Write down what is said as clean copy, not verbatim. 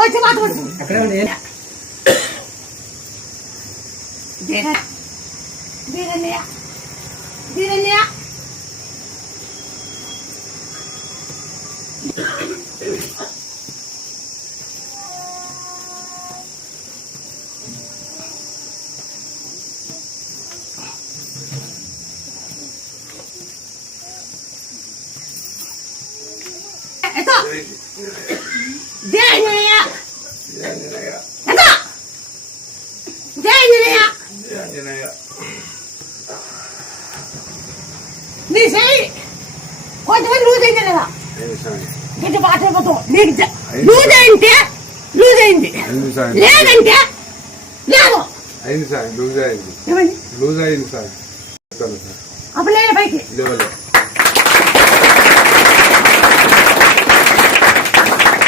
కొంచెం మాట అక్కడే ఉండే నీ చెయ్యి కొంతమంది లూజ్ అయింది కదా కొంచెం పాత్రపోతాం నీకు లూజ్ అయింటే లూజ్ అయింది లేదంటే లేదు అయింది సార్ లూజ్ అయింది ఏమండి లూజ్ అయింది సార్ అప్పుడు లేదు పైకి లేవలే